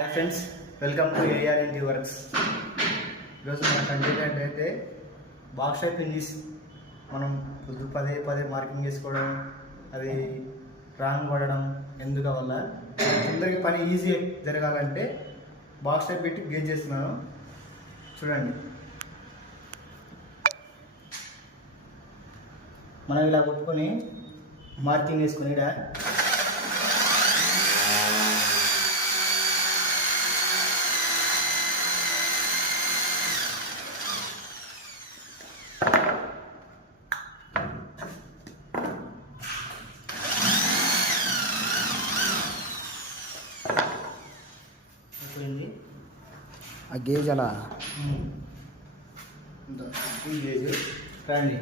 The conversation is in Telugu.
Hi friends, welcome to ARNT works. ఈరోజు మన కంటెంట్ అయితే బాక్స్ టైప్ ఇంజిస్ మనం పదే పదే మార్కింగ్ చేసుకోవడం, అది రాంగ్ పడడం ఎందుకు వల్ల అందరికి పని ఈజీ జరగాలంటే బాక్స్ టైప్ పెట్టి గేజ్ చేస్తున్నాను. చూడండి, మనం ఇలా కొట్టుకొని మార్కింగ్ వేసుకొని ఆ గేజ్ అలా గేజ్ రండి.